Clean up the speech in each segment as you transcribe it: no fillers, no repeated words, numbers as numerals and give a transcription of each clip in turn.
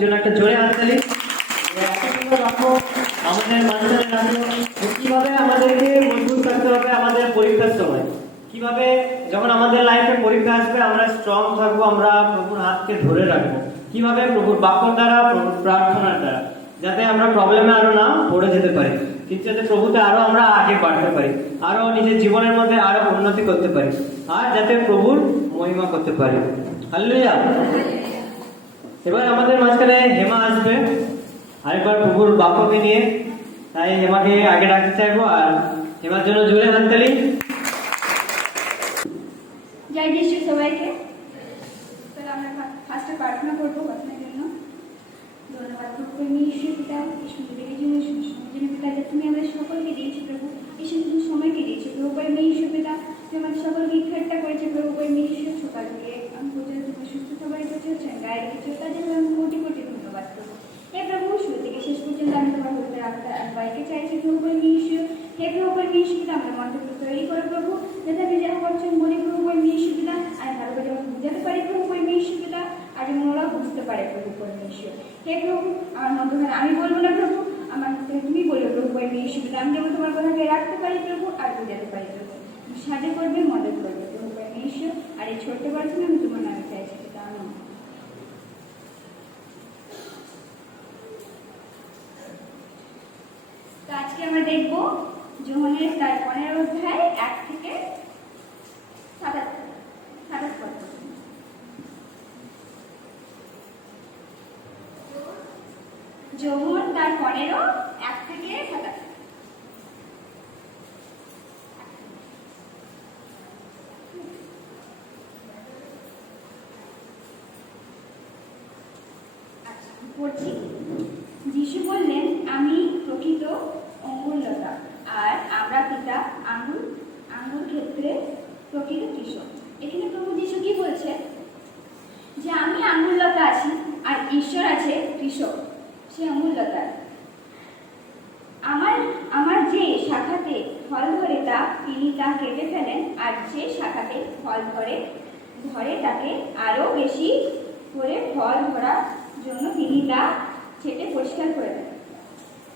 জন্য একটা জোরে হাততালি। আমাদের মানুষের কিভাবে আমাদেরকে মজবুত থাকতে হবে আমাদের পরীক্ষার সময়, কিভাবে যখন আমাদের লাইফে পরীক্ষা আসবে আমরা স্ট্রং থাকবো, আমরা প্রভুর হাতকে ধরে রাখবো, কিভাবে প্রভুর বাক্য দ্বারা, প্রভুর প্রার্থনার দ্বারা, যাতে আমরা প্রবলেমে আরো না পড়ে যেতে পারি, কিন্তু যাতে প্রভুতে আরো আমরা আগে বাড়তে পারি, আরো নিজের জীবনের মধ্যে আরো উন্নতি করতে পারি, আর যাতে প্রভুর মহিমা করতে পারি। হাল্লেলুয়া। এবার আমাদের মাঝখানে হেমা আসবে আরেকবার প্রভুর বাক্যকে নিয়ে, তাই হেমাকে আগে ডাকতে চাইবো, আর হেমার জন্য জোরে হাততালি। জয় যিশু সবাইকে। তাহলে আমরা ফার্স্টে প্রার্থনা করবো কথার জন্য। ধন্যবাদ প্রভু ঈশ্বর পিতা, এই সুন্দরের জন্য জন্য পিতা, যে তুমি আমাদের সকলকে দিয়েছি প্রভু, এই সুন্দর সময়কে দিয়েছি প্রভু ঈশ্বর পিতা, তুমি আমাদের সকলকে ইচ্ছা করেছে প্রভু ঈশ্বর। সকাল থেকে আমি পর্যন্ত তুমি সুস্থ সবাই করছেন গায়ে রেখেছো, তার জন্য আমি কোটি কোটি ধন্যবাদ প্রভু। হে প্রভু শুরু থেকে শেষ পর্যন্ত আমি তোমার বলতে বাইকে চাইছি প্রভু ঈশ্বর। হে প্রভু ঈশ্বর পিতা, আমার মন্তব্য তৈরি করো প্রভু, যাতে আমি যা করছেন বলি প্রভু ঈশ্বর পিতা, আমি ভালো করে যেমন বুঝাতে পারি প্রভু ঈশ্বর পিতা, আর যেমন ওরা বুঝতে পারে প্রভু ঈশ্বর। হে প্রভু আমার মন্তব্য আমি বলবো না প্রভু, আমার থেকে তুমি বলবে প্রভু ঈশ্বর পিতা, আমি যেমন তোমার কথাকে রাখতে পারি প্রভু আর বুঝাতে পারি প্রভু, সাহায্য করবে মদত করবে প্রভু ঈশ্বর। আর এই ছোট্ট প্রার্থনা আমি তোমার নামে চাইছি পিতা, আমিন। তো আজকে আমরা দেখবো যোহনের তার 15 অধ্যায় 1 থেকে 27 পদ। যোহন তার 15 1 থেকে 27। পড়ছি। যিশু বললেন, আমি প্রকৃত অঙ্গুরলতা, আর আমরা পিতা আঙ্গুর ক্ষেত্রে প্রকৃত কৃষক। এখানে প্রভু যিশু কি বলছে, যে আমি আঙ্গুরলতা আছি আর ঈশ্বর আছে কৃষক, সে অঙ্গুরলতা। আমার যে শাখাতে ফল ধরে তিনি তা কেটে ফেলেন, আর যে শাখাতে ফল ধরে তাকে আরো বেশি করে ফল ধরার জন্য তিনি তা ছেটে পরিষ্কার করে দেন।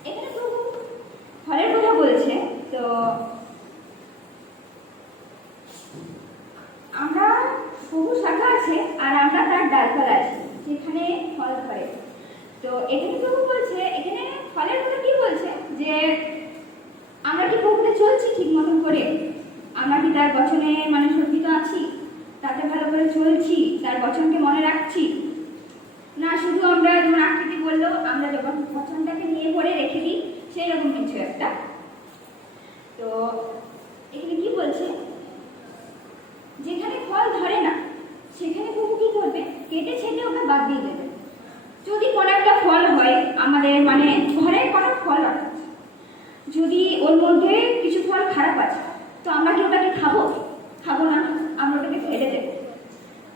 এখানে প্রভু ফলের কথা বলছে। তো আমরা প্রভু শাখা আছে আর আমরা তার ডালপালা আছি যেখানে ফল ধরে। তো এখানে প্রভু বলছে, এখানে ফলের কথা কি বলছে, যে আমরা কি প্রভুতে চলছি ঠিক মতন করে, আমরা কি তার বচনে মানে সজ্জিত আছি, তাতে ভালো করে চলছি, তার বচনকে মনে রাখছি, না শুধু আমরা যেমন আকৃতি বললো আমরা যখন বচনটাকে নিয়ে পড়ে রেখে দিই সেই রকম কিছু একটা। তো এখানে কি বলছে, যেখানে ফল ধরে না সেখানে প্রভু কি করবে, কেটে ছেটে ওকে বাদ দিয়ে দেবে। যদি কোনো একটা ফল হয় আমাদের মানে ঘরে কোনো ফল আছে, যদি ওর মধ্যে কিছু ফল খারাপ আছে, তো আমরা কি ওটাকে খাবো না, আমরা ওটাকে ফেলে দেবো,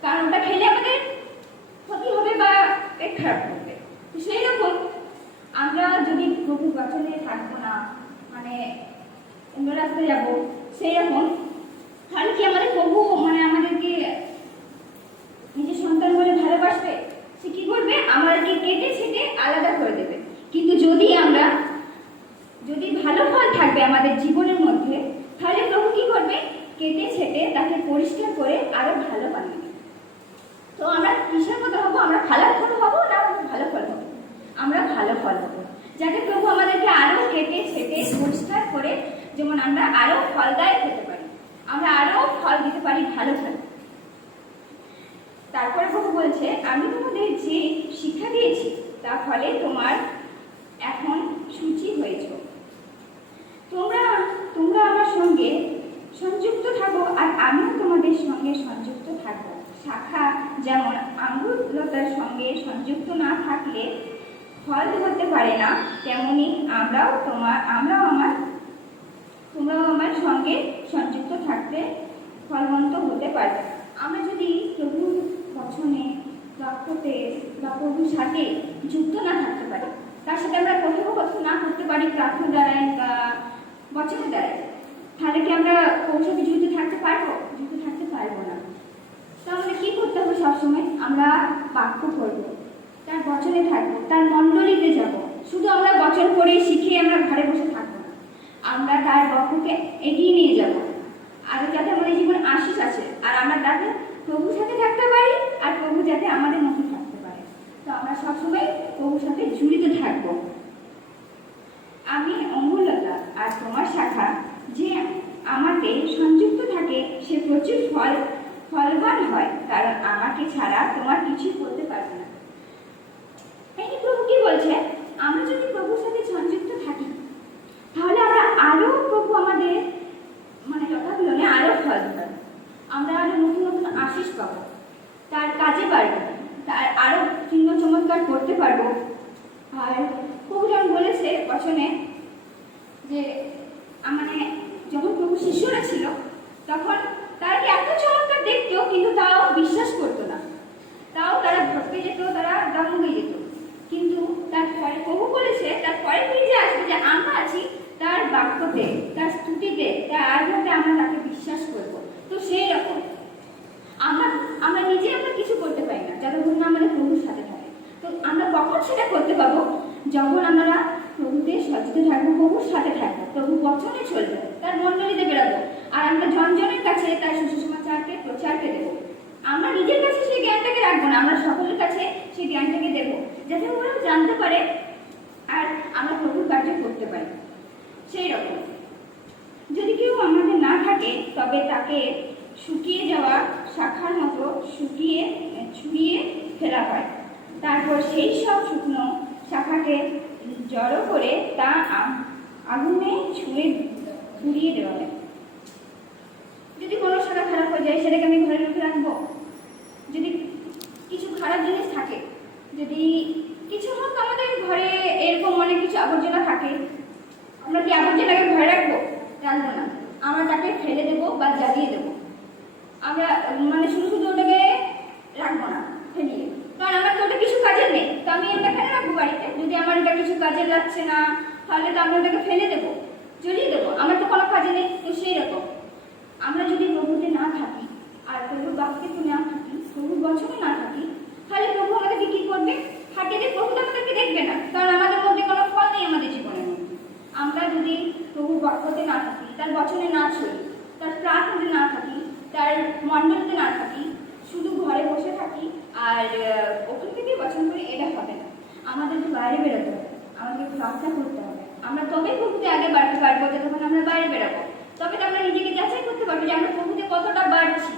কারণ ওটা খেলে আমাদের ক্ষতি হবে বা পেট খারাপ করবে। সেই রকম আমরা যদি প্রভু বচনে থাকবো না, মানে অন্য রাস্তায় যাবো, সেই রকম তাহলে কি আমাদের প্রভু মানে আমাদেরকে নিজের সন্তান বলে ভালোবাসবে, সে কি করবে, আমাদেরকে কেটে ছেটে আলাদা করে দেবে। কিন্তু যদি ভালো ফল থাকবে আমাদের জীবনের মধ্যে, তাহলে প্রভু কি করবে, কেটে ছেটে তাকে পরিষ্কার করে আরো ভালো বানাবে। তো আমরা কিসের মতো হবো, আমরা খারাপ ফল হবো না ভালো ফল হবো, আমরা ভালো ফল হবো, যাতে প্রভু আমাদেরকে আরো কেটে ছেটে পরিষ্কার করে যেমন আমরা আরো ফলদায় খেতে পারি, আমরা আরো ফল দিতে পারি ভালো ফল। তারপরে প্রভু বলছে, আমি তোমাদের যে শিক্ষা দিয়েছি তা ফলে তোমার এখন সূচি হয়েছ, তোমরা আমার সঙ্গে সংযুক্ত থাকো আর আমিও তোমাদের সঙ্গে সংযুক্ত থাকবো। শাখা যেমন আঙ্গুর লতার সঙ্গে সংযুক্ত না থাকলে ফল ধরতে পারে না, তেমনি তোমরাও আমার সঙ্গে সংযুক্ত থাকতে ফলবন্ত হতে পারবে। আমরা যদি প্রভুর বচনে বাক্যতে বা প্রভুর সাথে যুক্ত না থাকতে পারি, তার সাথে আমরা কথোপকথন না করতে পারি প্রার্থনা দ্বারাই বা বচনের দ্বারাই, তাহলে কি আমরা প্রভুর সাথে যুক্ত থাকতে পারবো? যুক্ত থাকতে পারবো না। তাহলে কি করতে হবে, সবসময় আমরা বাক্য পড়বো, তার বচনে থাকবো, তার মণ্ডলীতে যাব। শুধু আমরা বচন করে শিখে আমরা ঘরে বসে থাকবো না, আমরা তার বাক্যকে এগিয়ে নিয়ে যাব। আর যাতে আমাদের জীবনে আশীষ আছে, আর আমরা যাতে প্রভুর সাথে থাকতে পারি, আর প্রভু যাতে আমাদের মধ্যে থাকতে পারে। তো আমরা সবসময় প্রভুর সাথে জড়িত থাকবো। আমি অমূল্যতা আর তোমার শাখা যে আমাকে সংযুক্ত থাকে, সে প্রচুর ফলবান হয়, কারণ আমাকে ছাড়া তোমার কিছুই করতে পারবে না। এই প্রভু কি বলছে, আমরা যদি প্রভুর সাথে সংযুক্ত থাকি, তাহলে আমরা আরো প্রভু আমাদের কথাগুলো নিয়ে আরো ফল পাবো, আমরা আরো নতুন নতুন আশীষ পাবো, তার কাজে পারবো, তার আরো চিহ্ন চমৎকার করতে পারবো। আর প্রভু যেমন বলেছে বচনে যে যখন প্রভু শিষ্যরা ছিল, তখন তারা কি এত চমৎকার দেখতো, কিন্তু তাও বিশ্বাস করতো না, তাও তারা ভটকে যেত, তারা দামুকে যেত। কিন্তু তারপরে প্রভু বলেছে, তারপরে ফিরে আসবে যে আমরা আছি তার বাক্যতে, তার স্তুতিতে, তার আরাধনাতে আমরা তাকে বিশ্বাস করব। তো সেই রকম আমরা নিজে আমরা কিছু করতে পারি না যতক্ষণ না আমাদের প্রভুর সাথে থাকে। তো আমরা কখন সেটা করতে পারবো, যখন আমরা প্রভুতে সচেতন থাকবো, প্রভুর সাথে থাকবো, প্রভু বচনে চলবো, তার মণ্ডলীতে বেরোবো, আর আমরা জনজনের কাছে তার সুসমাচারকে প্রচারকে দেবো। আমরা নিজের কাছে সেই জ্ঞানটাকে রাখবো না, আমরা সকলের কাছে সেই জ্ঞানটাকে দেবো, যাতে ওরা জানতে পারে আর আমরা প্রভুর কার্য করতে পারি। সেই রকম যদি কেউ আমাদের না থাকে, তবে তাকে শুকিয়ে যাওয়া শাখার মতো ছুঁড়িয়ে ফেলা হয়। তারপর সেই সব শুকনো শাখাকে জড়ো করে তা আগুনে ছুড়িয়ে দেওয়া হয়। যদি কোনো শাখা খারাপ হয়ে যায়, সেটাকে আমি ঘরে রেখে রাখবো? যদি কিছু খারাপ জিনিস থাকে, যদি কিছু হোক আমাদের ঘরে এরকম অনেক কিছু আবর্জনা থাকে, আমরা কি আবর্জনাকে ঘরে রাখবো? রাখবো না, আমরা তাকে ফেলে দেবো বা জ্বালিয়ে দেবো। আমরা শুধু ওটাকে রাখবো না ফেলিয়ে, কারণ আমার তো ওটা কিছু কাজের নেই। তো আমি ওটা কেন রাখবো বাড়িতে? যদি আমার ওটা কিছু কাজে লাগছে না, তাহলে তো আমি ওটাকে ফেলে দেবো, জ্বলিয়ে দেবো, আমার তো কোনো কাজে নেই। তো সেই রকম আমরা যদি প্রভুতে না থাকি, আর প্রভুর বাক্যে না থাকি, প্রভুর বচনে না থাকি, তাহলে প্রভু আমাদেরকে কি করবে? হাঁটিয়ে দিয়ে প্রভু আমাদেরকে দেখবে না, কারণ আমাদের মধ্যে কোনো ফল নেই আমাদের জীবনের মধ্যে। আমরা যদি প্রভুর বাক্যতে না থাকি, তার বচনে না চলি, তার প্রার্থনাতে না থাকি, তার মণ্ডলীতে না থাকি, শুধু ঘরে বসে থাকি আর ওখান থেকে বচন করি, এটা হবে না। আমাদেরকে বাইরে বেরোতে হবে, আমাদেরকে প্রার্থনা করতে হবে। আমরা তবে প্রভুতে আগে বাড়তে পারবো, যতক্ষণ আমরা বাইরে বেরোবো, তবে তো আমরা নিজেকে যাচাই করতে পারবো যে আমরা প্রভুতে কতটা বাড়ছি।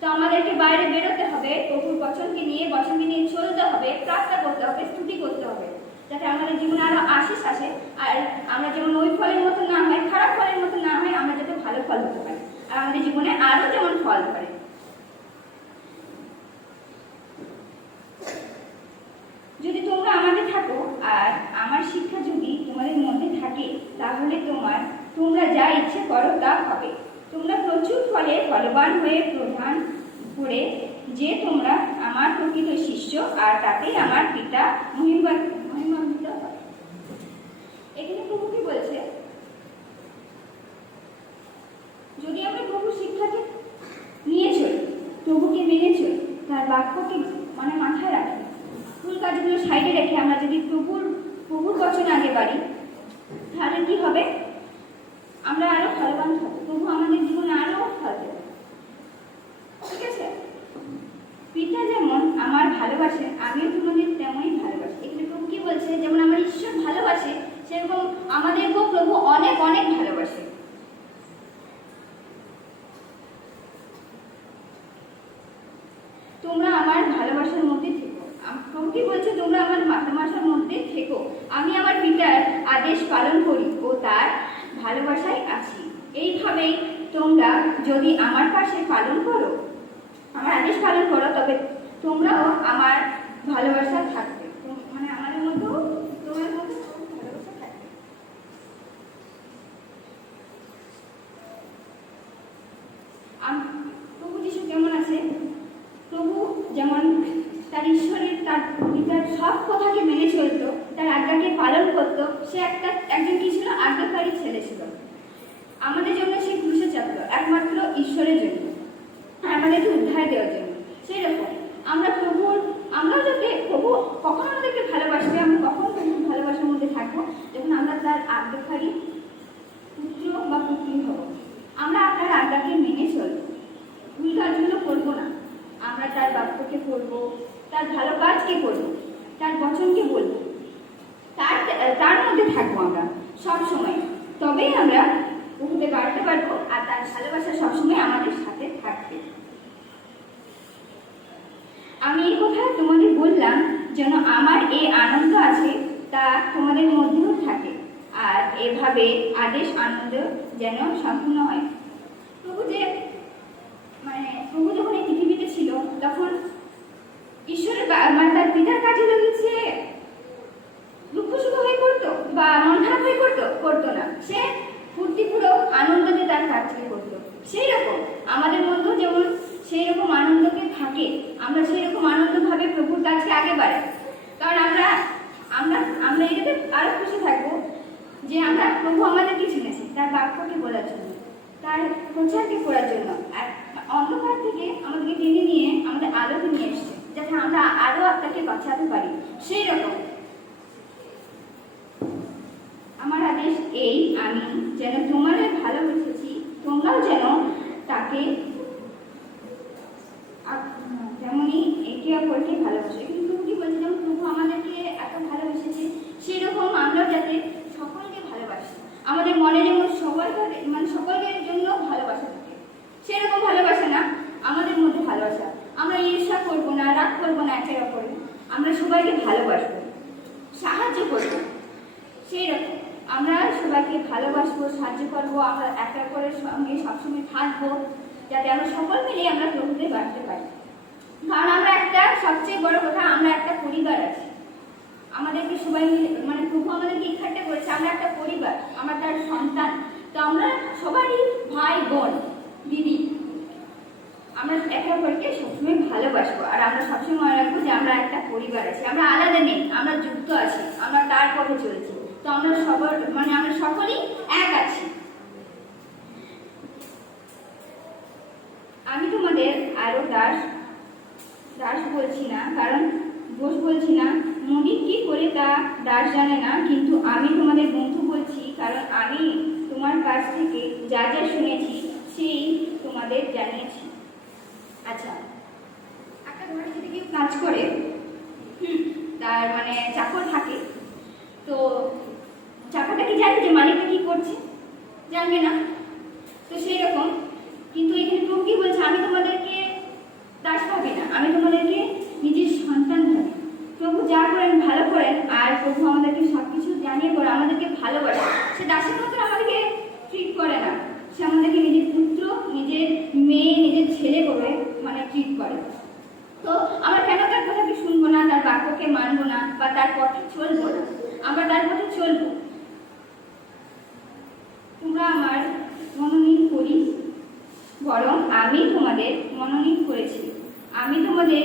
তো আমাদেরকে বাইরে বেরোতে হবে, প্রভুর বচনকে নিয়ে চলতে হবে, প্রার্থনা করতে হবে, স্তুতি করতে হবে, যাতে আমাদের জীবনে আরো আশীষ আসে। আর আমরা যেমন ওই ফলের মতো না হয়, খারাপ ফলের মতো না হয়, আমরা যাতে ভালো ফল হতে পারি, আর আমাদের জীবনে আরো যেমন ফল ধরে। যদি তোমরা আমাদের থাকো, আর আমার শিক্ষা যদি তোমাদের মধ্যে থাকে, তাহলে তোমরা যা ইচ্ছে করো তা হবে। তোমরা প্রচুর ফলে ফলবান হয়ে প্রধান করে যে তোমরা আমার প্রকৃত শিষ্য, আর তাতে আমার পিতা মহিমান্বিত হয়। এখানে প্রভু কি বলছে, যদি আমরা প্রভুর শিক্ষাকে নিয়ে চলি, প্রভুকে মেনে চলি, তার বাক্যকে মাথায় রাখি, ভুল কাজগুলো সাইডে রেখে আমরা যদি প্রভুর বচন আগে বাড়ি, তাহলে কি হবে? আমরা আরো ফলবান হব, প্রভু আমাদের জীবনে আরো ফল দেবে। ঠিক আছে? পিতা যেমন আমার ভালোবাসেন, আমিও তোমাদের তেমনই ভালোবাসি। এখানে প্রভু কি বলছে, যেমন আমার ঈশ্বর ভালোবাসে, সেরকম আমাদেরকেও প্রভু অনেক অনেক ভালোবাসে। তোমরা আমার ভালোবাসার মধ্যে থেকো। প্রভু কি বলছে, তোমরা আমার ভালোবাসার মধ্যে থেকো, আমি আমার পিতার আদেশ পালন করি ও তার ভালোবাসায় আছি। এইভাবেই তোমরা যদি আমার পাশে আমার আদেশ পালন করো, তবে তোমরাও আমার ভালোবাসা থাকবে, আমাদের মধ্যেও তোমার মধ্যে ভালোবাসা থাকবে। প্রভু যিশু কেমন আছে? প্রভু যেমন তার ঈশ্বরের, তার পিতার সব কথাকে মেনে চলতো, তার আজ্ঞাকে পালন করতো, সে একজন কি ছিল? আজ্ঞাকারী ছেলে ছিল। আমাদের জন্য সে ক্রুশে চাপলো, একমাত্র ঈশ্বরের জন্য, আমাদেরকে উদ্ধার দেওয়ার জন্য। সেই রকম আমরা প্রভুর আমরাও যাতে প্রভু কখন আমাদেরকে ভালোবাসবে, আমরা কখন প্রভুর ভালোবাসার মধ্যে থাকবো, যখন আমরা তার আজ্ঞাকারী পুত্র বা পুত্রী হব। আমরা তার আজ্ঞাকে মেনে চলবো, ভুল কাজগুলো করবো না। আমরা তার বাক্যকে করবো, তার ভালো কাজকে করবো, তার বচনকে বলবো, তার মধ্যে থাকবো আমরা সব সময়। তবেই আমরা প্রভুতে বাড়তে পারবো, আর তার ভালোবাসা সবসময় আমাদের সাথে থাকবে। আমি এই কথা তোমাদের বললাম যেন আমার এই আনন্দ আছে তা তোমাদের মধ্যেও থাকে, আর এভাবে আদেশ আনন্দ যেন সম্পূর্ণ হয়। প্রভু যখন এই পৃথিবীতে ছিল তখন ঈশ্বরের মানে তার পিতার কাজে লেগেছে দুঃখ সুখ হয়ে করতো বা মন খারাপ হয়ে করতো না। সে ফুর্তিপূর্বক আনন্দ দিয়ে তার কাজকে করতো। সেই রকম আমাদের মধ্যেও যেমন সেই রকম আনন্দকে থাকে, আমরা সেই রকম আনন্দ ভাবে প্রভুর কাজকে আগে বাড়াই। কারণ আমরা আমরা আমরা এটাতে আরো খুশি থাকবো যে আমরা প্রভু আমাদেরকে চিনেছি তার বাক্যকে বলার জন্য, তার প্রচারকে করার জন্য, আর অন্ধকার থেকে আমাদেরকে টেনে নিয়ে আমাদের আলোকে নিয়ে এসছে, যাতে আমরা আরো আপনাকে বাঁচাতে পারি। সেই রকম আমার আদেশ এই, আমি যেন তোমাদের ভালোবেসেছি তোমরাও যেন তাকে যেমনই একে অপরকে ভালোবাসে। কিন্তু কি বলছে, যেমন প্রভু আমাদেরকে এত ভালোবেসেছে সেই রকম আমরাও যাতে সকলকে ভালোবাসি। আমাদের মনে যেমন সকলের জন্য ভালোবাসা থাকে, সেরকম ভালোবাসা না আমাদের মধ্যে ভালোবাসা। আমরা ঈর্ষা করবো না, রাগ করবো না একে অপরে, আমরা সবাইকে ভালোবাসবো, সাহায্য করবো। সেই রকম আমরা সবাইকে ভালোবাসবো, সাহায্য করবো, আমরা একে অপরের সঙ্গে সবসময় থাকবো, যাতে আমরা সকল মিলে আমরা প্রভুতে বাড়তে পারি। কারণ আমরা একটা সবচেয়ে বড় কথা, আমরা একটা পরিবার আছি। আমাদেরকে সবাই মিলে প্রভু আমাদেরকে ইচ্ছাটা করেছে, আমরা একটা পরিবার, আমরা তার সন্তান। তো আমরা সবারই ভাই বোন দিদি, আমরা একে অপরকে সবসময় ভালোবাসবো, আর আমরা সবসময় মনে রাখবো যে আমরা একটা পরিবার আছি, আমরা আলাদা নেই, আমরা যুক্ত আছি, আমরা তার পথে চলছি। তো আমরা আমরা সকলেই এক আছি। আমি তোমাদের আরো দাস বলছি না, কারণ বোস বলছি না, মনিব কি করে তা দাস জানে না, কিন্তু আমি তোমাদের বন্ধু বলছি, কারণ আমি তোমার কাছ থেকে যা যা শুনেছি সেই তোমাদের জানিয়েছি। আচ্ছা, একটা ঘরে যদি কেউ কাজ করে, তার চাকর থাকে, তো চাকরটা কি জানে যে মালিকটা কি করছে? জানবে না। তো সেই রকম কিন্তু এখানে প্রভু কি বলছে, আমি তোমাদেরকে দাস ভাবি না, আমি তোমাদেরকে নিজের সন্তান ভাবি। প্রভু যা করেন ভালো করেন, আর প্রভু আমাদেরকে সবকিছু জানিয়ে করে আমাদেরকে ভালোবাসে। সে দাসের মতন আমাদেরকে ট্রিট করে না, সে আমাদেরকে নিজের পুত্র, নিজের মেয়ে, নিজের ছেলে করে ট্রিট করে। তো আমরা কেন তার কথাকে শুনবো না, তার বাক্যকে মানবো না, বা তার পথে চলবো না? আমরা তার পথে চলবো। তোমরা আমার মনোনীত করি, বরং আমি তোমাদের মনোনীত করেছি, আমি তোমাদের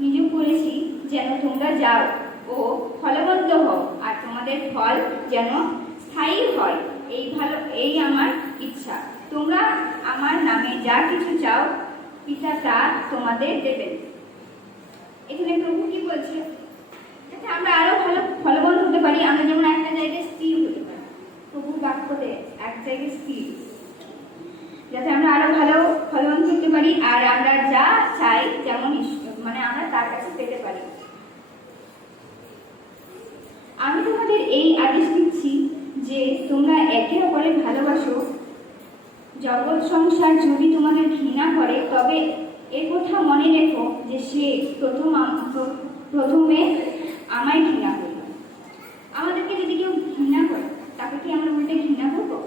নিয়োগ করেছি যেন তোমরা যাও ও ফলবন্ত হও, আর তোমাদের ফল যেন স্থায়ী হয়। এই আমার ইচ্ছা, তোমরা আমার নামে যা কিছু চাও পিতা তা তোমাদের দেবেন। এখানে প্রভু কি বলছে, যাতে আমরা আরো ভালো ফলবন্ত হতে পারি, আমরা যেমন একটা জায়গায় স্থির হতে পারি। প্রভুর বাক্যতে এক জায়গায় স্থির, যাতে আমরা আরো ভালো ফলবন্ত হতে পারি, আর আমরা যা চাই যেমন আমরা তার কাছে পেতে পারি। আমি তোমাদের এই আদেশ দিচ্ছি যে তোমরা একে অপরের ভালোবাসো। জগৎ সংসার যদি তোমাদের ঘৃণা করে, তবে এ কথা মনে রেখো যে সে প্রথমে আমায় ঘৃণা করল। আমাদেরকে যদি কেউ ঘৃণা করে, তাকে কি আমরা উল্টে ঘৃণা করবো?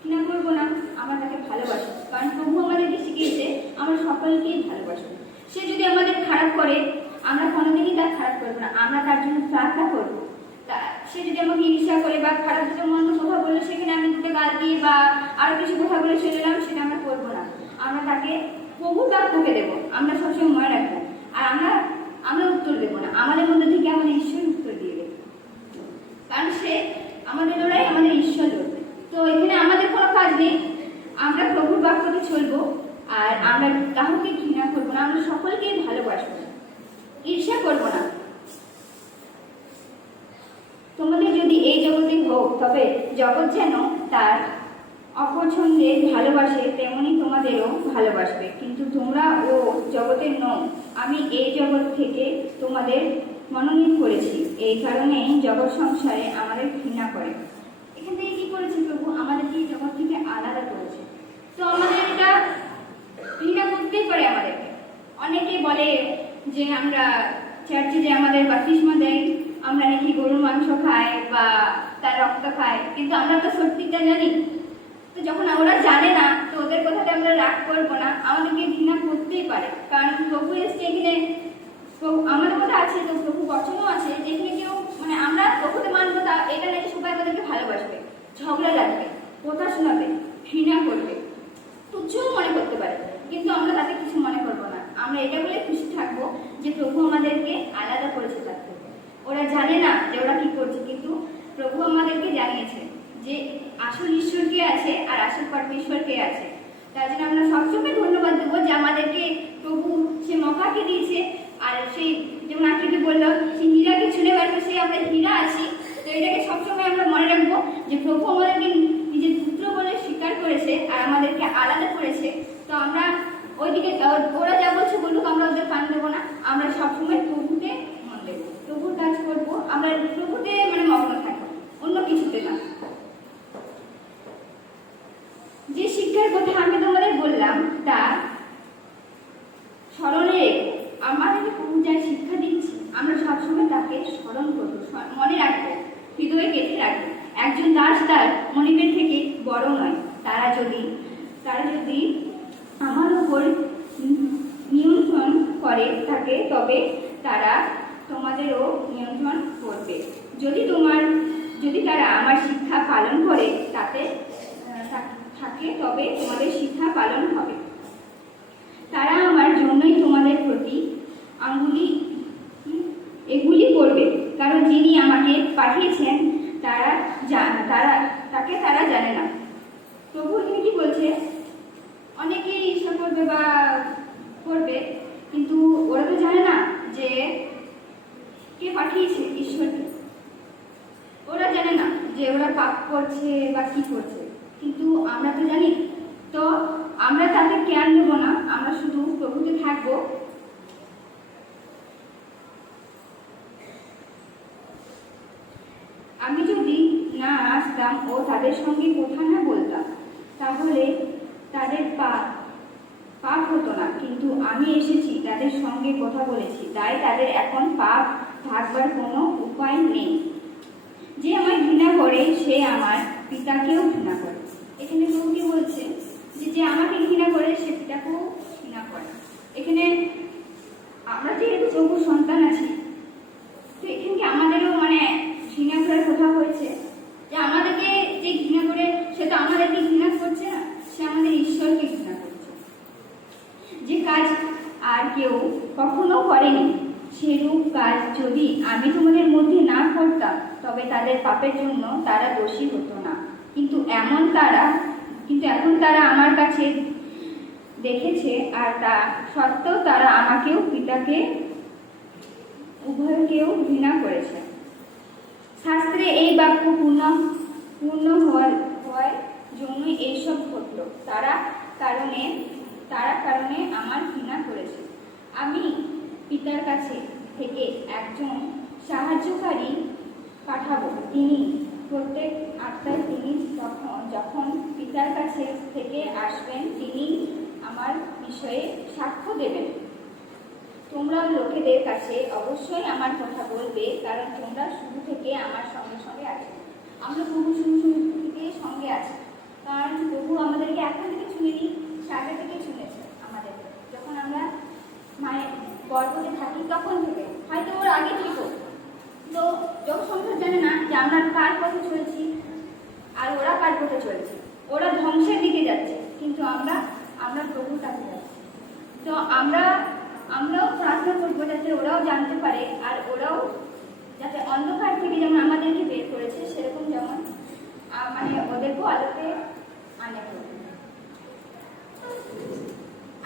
ঘৃণা করবো না, আমরা তাকে ভালোবাসবো। কারণ প্রভু আমাদেরকে শিখিয়েছে আমরা সকলকেই ভালোবাসবো। সে যদি আমাদের খারাপ করে, আমরা কোনোদিনই তার খারাপ করবো না, আমরা তার জন্য প্রার্থনা করবো। সে যদি আমাকে ঈর্ষা করে বা খারাপ কিছু মন্দ কথা বললো, সেখানে আমি দুটো গাল দিয়ে বা আরো কিছু কথা বলে চলে এলাম, সেটা আমরা করবো না। আমরা তাকে প্রভুর বাক্যকে দেবো, আমরা সবসময় মনে রাখবো। আর আমরা উত্তর দেবো না, আমাদের মধ্যে থেকে আমাদের ঈশ্বর উত্তর দিয়ে দেবে। কারণ সে আমাদের লড়াই, আমাদের ঈশ্বর লড়বে। তো এখানে আমাদের কোনো কাজ নেই, আমরা প্রভুর বাক্যকে চলবো, আর আমরা কাউকে ঘৃণা করবো না, আমরা সকলকেই ভালোবাসবো। ঈর্ষা করব না। তোমাদের যদি এই জগতে হোক, তবে জগৎ যেন তার অপছন্দে ভালোবাসে তেমনি তোমাদেরও ভালোবাসবে, কিন্তু তোমরা ও জগতের নও। আমি এই জগৎ থেকে তোমাদের মনোনীত করেছি, এই কারণেই জগৎ সংসারে আমাদের ঘৃণা করে। এখান থেকে কি করেছে প্রভু? আমাদেরকে এই জগৎ থেকে আলাদা করেছে। তো আমাদের এটা ঘৃণা করতেই পারে আমাদেরকে। অনেকে বলে যে আমরা চার্চে যে আমাদের বাপ্তিস্মা দেয়, আমরা নাকি গরুর মাংস খাই বা তার রক্ত খাই, কিন্তু আমরা তো সত্যিটা জানি। তো যখন ওরা জানে না, তো ওদের কথাতে আমরা রাগ করবো না, আমাদেরকে ঘৃণা করতেই পারে। কারণ প্রভু এসছে এখানে, আমাদের মধ্যে আছে তো প্রভু বচনও আছে, যেখানে কেউ মানে আমরা প্রভুতে মানবো, তা এটা নাকি সবাই আমাদেরকে ভালোবাসবে, ঝগড়া লাগবে, কথা শোনাবে, ঘৃণা করবে, তুচ্ছও মনে করতে পারে, কিন্তু আমরা তাতে কিছু মনে করবো না। আমরা এটা বলে খুশি থাকবো যে প্রভু আমাদেরকে আলাদা করেছে তার থেকে। ওরা জানে না যে ওরা কি করছে, কিন্তু প্রভু আমাদেরকে জানিয়েছে যে আসল ঈশ্বর কে আছে আর আসল পরমেশ্বর কে আছে। তার জন্য আমরা সবসময় ধন্যবাদ দেবো যে আমাদেরকে প্রভু সে মকাকে দিয়েছে। আর সেই যেমন আকৃতি বললাম, সেই হীরাকে ছুঁড়ে বেড়াতে সে আমরা হীরা আছি। তো এটাকে সবসময় আমরা মনে রাখবো যে প্রভু আমাদেরকে নিজের পুত্র বলে স্বীকার করেছে আর আমাদেরকে আলাদা করেছে। তো আমরা ওইদিকে ওরা যা বলছে বলুক, আমরা ওদের কান দেবো না, আমরা সবসময় প্রভুতে মন দেবো, প্রভুর কাজ করবো, আমরা প্রভুতে মানে মগ্ন থাকবো, অন্য কিছুতে না। যে শিক্ষার কথা আমি তোমাদের বললাম তা স্মরণে রেখো। আমাদেরকে প্রভু যা শিক্ষা দিচ্ছি আমরা সবসময় তাকে স্মরণ করবো, মনে রাখবো, হৃদয়ে গেঁথে রাখবো। একজন দাস তার মনিবের থেকে বড় নয়। তারা যদি আমার উপর নিয়ন্ত্রণ করে থাকে, তবে তারা তোমাদেরও নিয়ন্ত্রণ করবে। যদি তারা আমার শিক্ষা পালন করে তাতে থাকে, তবে তোমাদের শিক্ষা পালন হবে। তারা আমার জন্যই তোমাদের প্রতি এগুলি করবে, কারণ যিনি আমাকে পাঠিয়েছেন তাকে তারা জানে না। প্রভু এখানে কি বলছে? অনেকেই ঈর্ষা করবে বা করবে, কিন্তু ওরা তো জানে না যে কে পাঠিয়েছে, ঈশ্বরকে। ওরা জানে না যে ওরা পাপ করছে বা কি করছে, কিন্তু আমরা তো জানি। তো আমরা তাদের জ্ঞান নেবো না, আমরা শুধু প্রভুতে থাকবো। আমি যদি না আসতাম ও তাদের সঙ্গে কথা না বলতাম, তাহলে তাদের পাপ হতো না, কিন্তু আমি এসেছি, তাদের সঙ্গে কথা বলেছি, তাই তাদের এখন পাপ থাকবার কোনো উপায় নেই। যে আমায় ঘৃণা করে সে আমার পিতাকেও ঘৃণা করে। এখানে প্রভু কি বলছে? যে আমাকে ঘৃণা করে সে পিতাকেও ঘৃণা করে। এখানে আমরা যেহেতু প্রভুর সন্তান আছি, তো এখানে কি আমাদেরও মানে ঘৃণা করার কথা হয়েছে? যে আমাদেরকে যে ঘৃণা করে সে তো আমাদেরকে ঘৃণা করছে না, সে আমাদের ঈশ্বরকে ঘৃণা করছে। যে কাজ আর কেউ কখনো করেনি, সেরূপ কাজ যদি আমি তোমাদের মধ্যে না করতাম, তবে তাদের পাপের জন্য তারা দোষী হতো না। কিন্তু এখন তারা আমার কাছে দেখেছে, আর তা সত্ত্বেও তারা আমাকেও পিতাকে উভয়কেও ঘৃণা করেছে। শাস্ত্রে এই বাক্য পূর্ণ হওয়ার জন্য এইসব ঘটল। তারা কারণে আমার ঘৃণা করেছে। আমি পিতার কাছে থেকে একজন সাহায্যকারী পাঠাবো, তিনি প্রত্যেক আত্মায় তিনি যখন পিতার কাছে থেকে আসবেন, তিনি আমার বিষয়ে সাক্ষ্য দেবেন। তোমরা লোকেদের কাছে অবশ্যই আমার কথা বলবে, কারণ তোমরা শুরু থেকে আমার সঙ্গে সঙ্গে আছো। আমরা প্রভু শুরু থেকে সঙ্গে আছি, কারণ প্রভু আমাদেরকে এখন থেকে শুনিনি, সে আগে থেকে শুনেছে আমাদেরকে। যখন আমরা মায়ের গর্ভে থাকি তখন থেকে, হয়তো ওর আগে থেকেও। তো যখন সংসার জানে না যে আমরা কার পথে চলছি আর ওরা কার পথে চলছে, ওরা ধ্বংসের দিকে যাচ্ছে, কিন্তু আমরা প্রভুর কাছে যাচ্ছি। তো আমরাও প্রার্থনা করবো যাতে ওরাও জানতে পারে, আর ওরাও যাতে অন্ধকার থেকে যেমন আমাদেরকে বের করেছে, সেরকম যেমন মানে ওদেরকেও আলোতে আনে।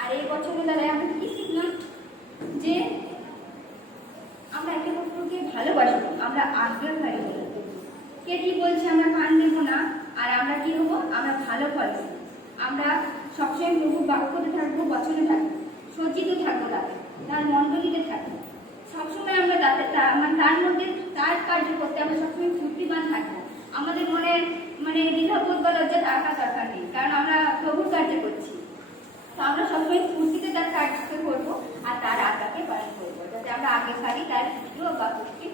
আর এই বছরের দ্বারা আমি কি শিখলাম? যে বসবো, আমরা আজ্ঞাকারী হবো। কে কি বলছে আমরা কান দেবো না, আর আমরা কি হবো, আমরা ভালো ফল পাবো। আমরা সবসময় প্রভুর বাক্যতে থাকবো, বচনে থাকবো, সজ্জিত থাকবো, তার মণ্ডলীতে থাকবো। সবসময় আমরা তার মধ্যে তার কার্য করতে আমরা সবসময় ফুর্তিমান থাকবো। আমাদের মনে দ্বিধাবোধ বা লজ্জা থাকার দরকার নেই, কারণ আমরা প্রভুর কার্য করছি। তো আমরা সবসময় ফুর্তিতে তার কার্য করবো আর তার আজ্ঞাকে পালন করবো, যাতে আমরা আগে খালি তার প্রিয় বা পুষ্টি